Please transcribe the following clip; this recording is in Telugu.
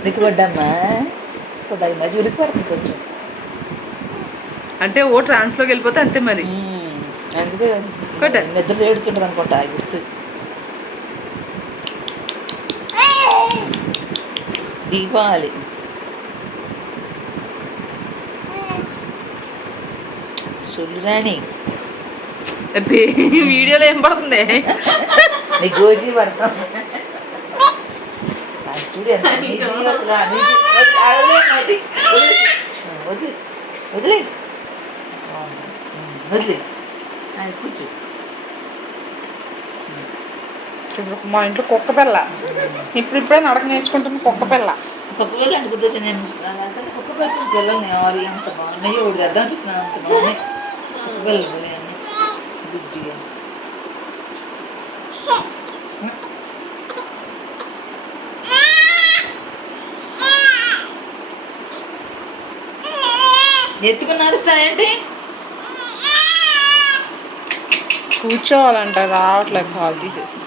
ఉలికిపడ్డమ్మా మరి ఉలికిపడుతుంది కొంచెం అంటే ఓ ట్రాన్స్లోకి వెళ్ళిపోతే అంతే మరి. అందుకే నిద్ర ఏడుతుంటది అనుకుంటా గుర్తు. దీపావళి సుల్లురాణి వీడియోలో ఏం పడుతుంది? నీ గోజీ పడతాం చూడు ఎంత వదిలే వదిలే కూర్చో. మా ఇంట్లో కుక్క పిల్ల ఇప్పుడిప్పుడే నడక నేర్చుకుంటున్న కుక్క పిల్ల. కుక్క పిల్ల అంటే గుర్తొచ్చింది. నేను కుక్క పిల్ల పిల్లల్ని ఎవరు ఎంత బాగున్నాయో ఒకటి అర్థం అనిపించింది. అంత బాగున్నాయి కుక్క పిల్లలు అన్నీ బుజ్జిగా. ఎత్తుకుని నడుస్తానేంటి? కూర్చోవాలంట రావట్లేదు, కాల్ తీసేసి.